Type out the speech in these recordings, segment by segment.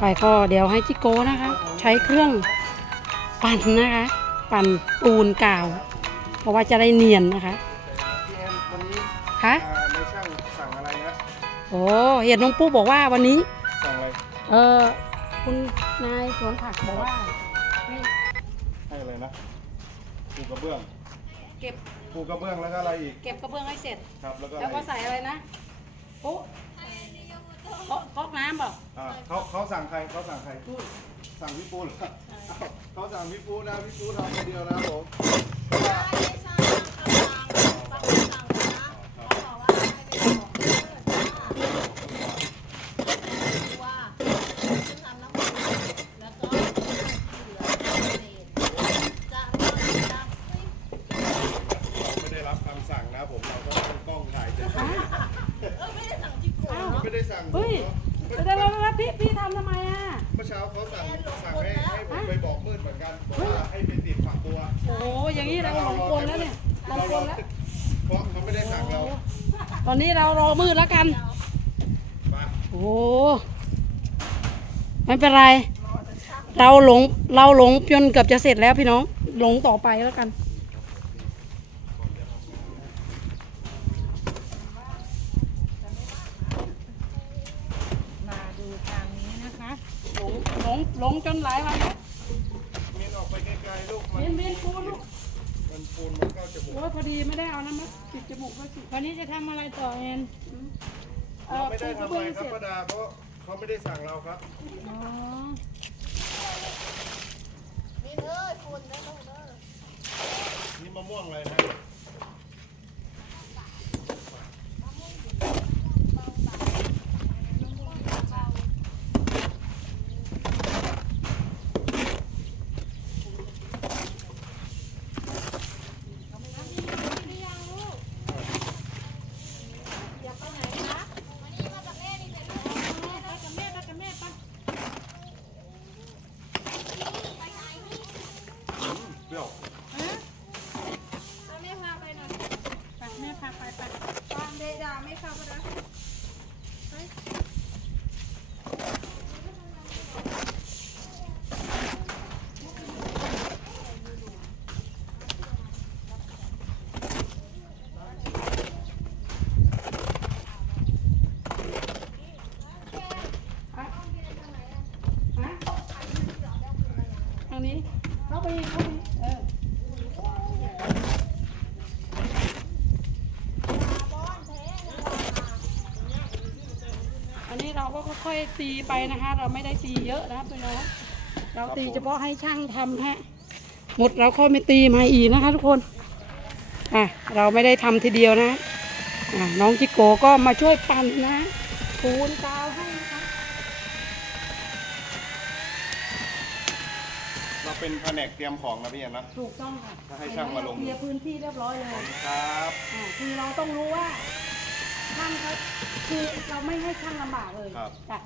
ต่อไปก็เดี๋ยวให้จิโก้นะคะ ใช้เครื่องปั่นนะคะ ปั่นปูนกาว เพราะว่าจะได้เนียนนะคะพี่แอนวันนี้คะอ่าในช่างสั่งอะไรฮะโอ้เห็นน้องปุ๊บอกว่าวันนี้สั่งอะไรเออคุณนายสวนผักบอกว่าให้ให้อะไรนะปูกระเบื้องเก็บปูกระเบื้องแล้วก็อะไรอีก เก็บกระเบื้องให้เสร็จครับแล้วก็อะแล้วไรก็อีกใส่อะไรนะโอ้ ก๊อกก๊อกน้ำบอก อ่าเขาเขาสั่งใครเขาสั่งใครสั่งพี่ปูเหรออ้าวเขาสั่งพี่ปูนะพี่ปูทำคนเดียวนะครับผมไม่ได้รับคำสั่งนะผมเราก็ตั้งกล้องถ่ายเฉยๆไม่ได้สั่ง เฮ้ยผมแต่แล้วแล้วพี่พี่ทำทำไมอะ เมื่อเช้าเขาสั่งสั่งให้ให้ผมไปบอกมืดเหมือนกันบอกว่าให้ไปติดฝักตัวโอ้โหอย่างนี้เราหลงกลแล้วเนี่ยหลงกลแล้วเพราะเขาไม่ได้สั่งเราตอนนี้เรารอมืดแล้วกันมาโอ้ไม่เป็นไร เราหลงเราหลงจนเกือบจะเสร็จแล้วพี่น้องหลงต่อไปแล้วกัน มาดูทางนี้นะคะ หลงหลงหลงจนหลายวันแล้ว มินออกไปไกลๆลูกมั เบี น ยนเบียนปูลูก มันปูนมันเข้าจมูก โอ้ยพอดีไม่ได้เอาน้ำมัดปิดจมูกไว้สิวันนี้จะทำอะไรต่อแอนเอเราอไม่ได้ปูกระทำอะเบื้ไรองครับเสร็จป้าดาเพราะเขาไม่ได้สั่งเราครับอ๋อนี่มะม่วงอะไรนะ เปรี้ยว ไปแม่พาไปไป ทางนี้เข้าไปอีกเข้าไปอีกเอออันนี้เราก็ ค่อยๆตีไปนะคะ เราไม่ได้ตีเยอะนะครับพี่น้องเราตีเฉพาะให้ช่างทำฮะหมดเราค่อยไม่ตีมาอีกนะคะ ทุกคนอะเราไม่ได้ทำทีเดียวนะอะน้องจิโกก็มาช่วยปั่นนะปูนกาวให้นะคะเราเป็นแผนกเตรียมของนะพี่แอนนะ ถูกต้องค่ะถ้าให้ช่างมาลง เคลียร์พื้นที่เรียบร้อยเลยครับ อ่าคือเราต้องรู้ว่า ช่างเขาคือเราไม่ให้ช่างลำบากเลยครับ จ้ะ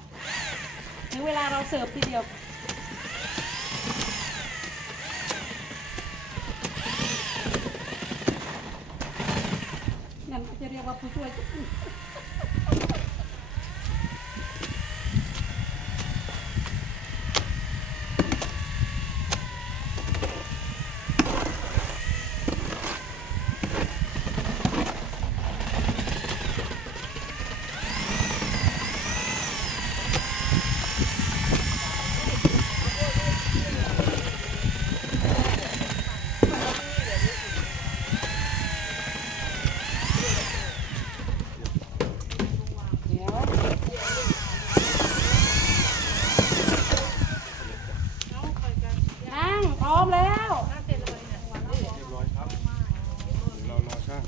ถึงเวลาเราเสิร์ฟทีเดียว นั่นจะเรียกว่าผู้ช่วย เดี๋ยวช่างพร้อมแล้ว เรียบร้อยครับเดี๋ยวเรารอช่าง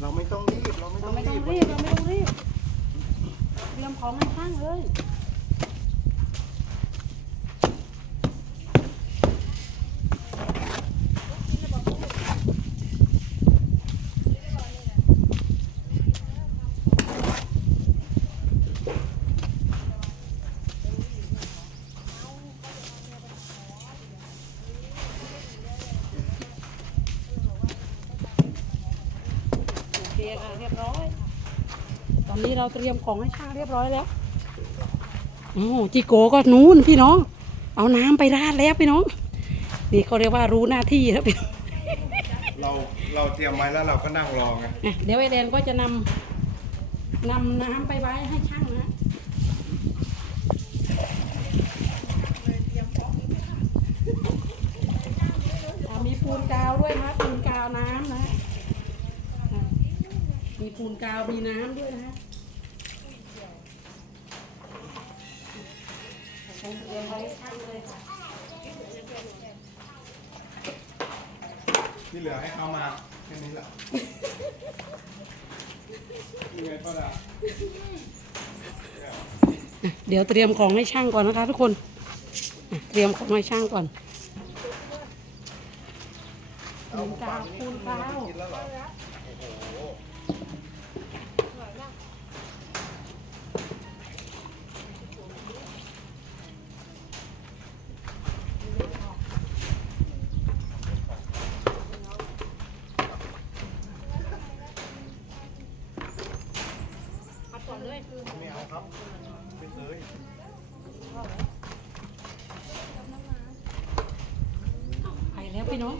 เราไม่ต้องรีบ เราไม่ เรา ต้อง ไม่ต้ รี อง บ รีบเราไม่ต้องรีบเตรียม ของให้ช่างเลยโอเคค่ะเรียบร้อยต อนนี้เราเตรียมของให้ช่างเรียบร้อยแล้วโอ้จิโกก็นู้นพี่น้อง เอาน้ำไปราดแล้วพี่น้อง นี่เขาเรียกว่ารู้หน้าที่แล้วพี่น้องเราเราเตรียมไว้แล้วเราก็นั่งรอไงอะเดี๋ยวไอแดนก็จะนำนำน้ำไปไว้ให้ช่างนะอะมีปูนกาวด้วยนะปูนกาวน้ำนะอะ มีปูนกาว มีน้ำด้วยนะผมเตรียมไว้ให้ช่างเลยค่ะที่เหลือให้เขามาแค่นี้แหละยังไงป้าดาเดี๋ยวเตรียมของให้ช่างก่อนนะคะ ทุกคนอะเตรียมของให้ช่างก่อนปูนกาวปูนกาว กินแล้วเหรอโอ้โห พัดก่อนเลย ไม่ เอาครับไม่เคยไปแล้วพี่น้อง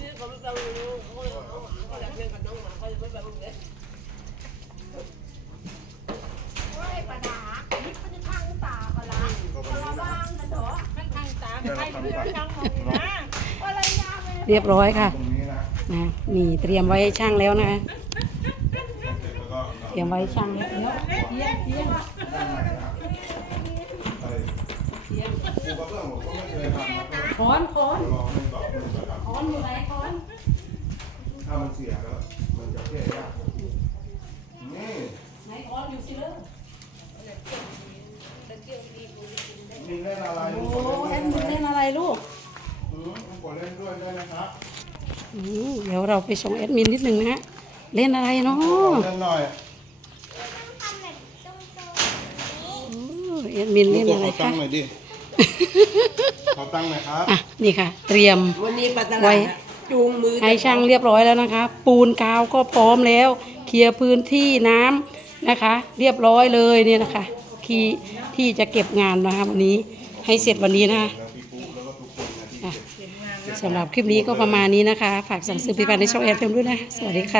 มันทางตาใครเพื่อนช่างมองนะเรียบร้อยค่ะตรงนี้นะนะนี่เตรียมไว้ช่างแล้วนะเสร็จแล้วก็เตรียมไว้ให้ช่างแล้วเดี๋ยวเทียนเทียนด้านในนะไปเทียนปูกระเบื้องผมไม่เคยทำนะค้อนค้อนลองหนึ่งสองหนึ่งนะ ครับค้อนค้อยู่ไหนค้อนถ้ามันเสียแล้วมันจะแก้ยากนี่ไหนค้อนอยู่สิเลยมีเล่นอะไรโอ้แอดนมินเล่นอะไรลูกอืมกดเล่นด้วยได้นะครับอืมเดี๋ยวเราไปส่งแอดมินนิดนึงนะฮะเล่นอะไรเนาะเล่นหน่อย โอ้แอดมินลูเล่กนกดอะไรขอตั้คะงหน่อยดิขอตั้งหน่อยครับอะนี่ค่ะ เตรียม วันนี้ปัตตาไว้ลาดจูงมือให้ช่างเรียบร้อยแล้วนะคะ ปูนกาวก็พร้อมแล้ว เคลียร์พื้นที่น้ำนะคะ เรียบร้อยเลยเนี่ยนะคะที่ที่จะเก็บงานนะคะวันนี้ให้เสร็จวันนี้นะคะแล้วพี่ปุ๊แล้วก็ทุกคนนะที่อะสำหรับคลิปนี้ก็ประมาณนี้นะคะ ฝากสั่งซื้อพิพันธ์ในช่องแอร์เฟมด้วยนะ สวัสดีค่ะ